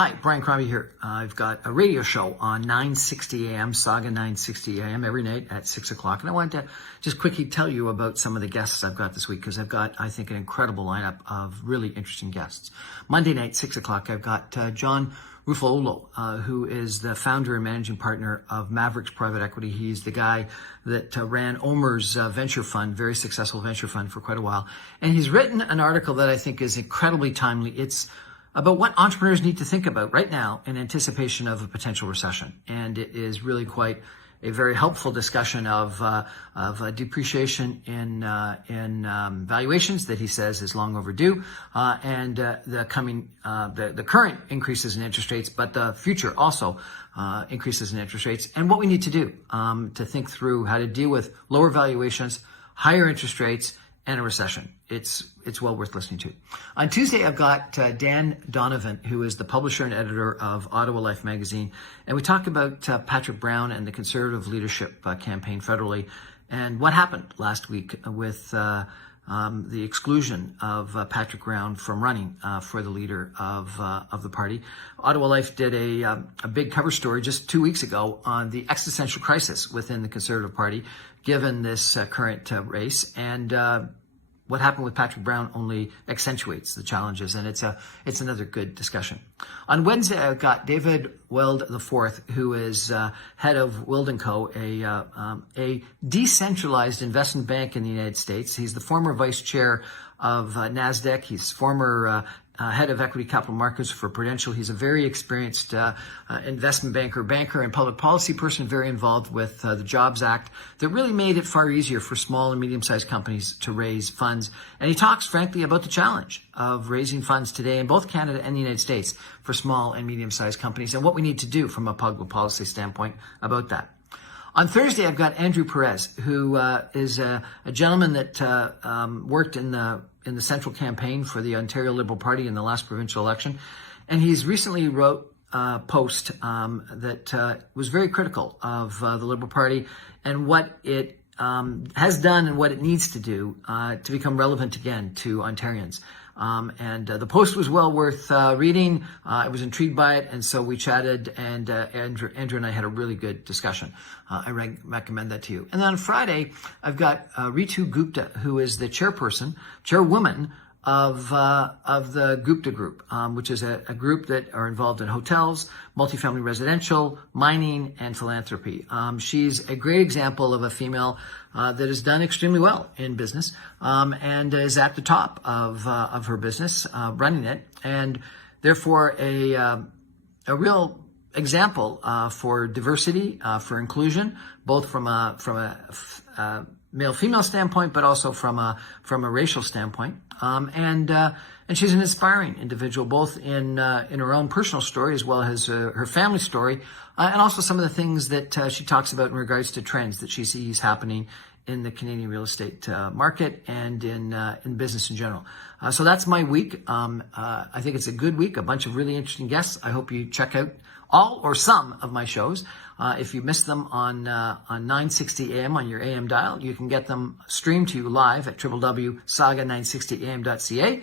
Hi, Brian Crombie here. I've got a radio show on 960 AM, Saga 960 AM, every night at 6 o'clock. And I wanted to just quickly tell you about some of the guests I've got this week, because I've got, I think, an incredible lineup of really interesting guests. Monday night, 6 o'clock, I've got John Ruffolo, who is the founder and managing partner of Mavericks Private Equity. He's the guy that ran Omer's venture fund, very successful venture fund for quite a while. And he's written an article that I think is incredibly timely. It's about what entrepreneurs need to think about right now in anticipation of a potential recession. And it is really quite a very helpful discussion of depreciation in valuations that he says is long overdue, and the current increases in interest rates, but the future also increases in interest rates, and what we need to do to think through how to deal with lower valuations, higher interest rates, and a recession. It's well worth listening to. On Tuesday, I've got Dan Donovan, who is the publisher and editor of Ottawa Life magazine, and we talk about Patrick Brown and the Conservative leadership campaign federally, and what happened last week with the exclusion of Patrick Brown from running for the leader of the party. Ottawa Life did a big cover story just 2 weeks ago on the existential crisis within the Conservative Party, given this current race, and what happened with Patrick Brown only accentuates the challenges, and it's another good discussion. On Wednesday, I've got David Weild IV, who is head of Weild & Co., a decentralized investment bank in the United States. He's the former vice chair of NASDAQ. He's former head of equity capital markets for Prudential. He's a very experienced investment banker and public policy person, very involved with the Jobs Act that really made it far easier for small and medium-sized companies to raise funds. And he talks, frankly, about the challenge of raising funds today in both Canada and the United States for small and medium-sized companies, and what we need to do from a public policy standpoint about that. On Thursday, I've got Andrew Perez, who is a gentleman that worked in the central campaign for the Ontario Liberal Party in the last provincial election. And he's recently wrote a post that was very critical of the Liberal Party and what it has done and what it needs to do to become relevant again to Ontarians. And the post was well worth reading. I was intrigued by it, and so we chatted, and Andrew and I had a really good discussion. I recommend that to you. And then on Friday, I've got Reetu Gupta, who is the chairwoman of the Gupta Group, which is a group that are involved in hotels, multifamily residential, mining, and philanthropy. She's a great example of a female that has done extremely well in business, and is at the top of her business, running it, and therefore a real example for diversity, for inclusion, both from a male-female standpoint, but also from a racial standpoint. And she's an inspiring individual, both in her own personal story as well as her family story, and also some of the things that she talks about in regards to trends that she sees happening in the Canadian real estate market and in business in general. So that's my week. I think it's a good week, a bunch of really interesting guests. I hope you check out all or some of my shows. If you missed them on 960 AM on your AM dial, you can get them streamed to you live at www.saga960am.ca,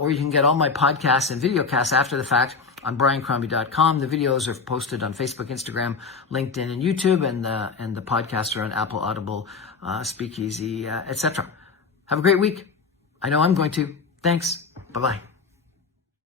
or you can get all my podcasts and videocasts after the fact on briancrombie.com. The videos are posted on Facebook, Instagram, LinkedIn, and YouTube, and the podcasts are on Apple, Audible, Speakeasy, etc. Have a great week. I know I'm going to. Thanks. Bye-bye.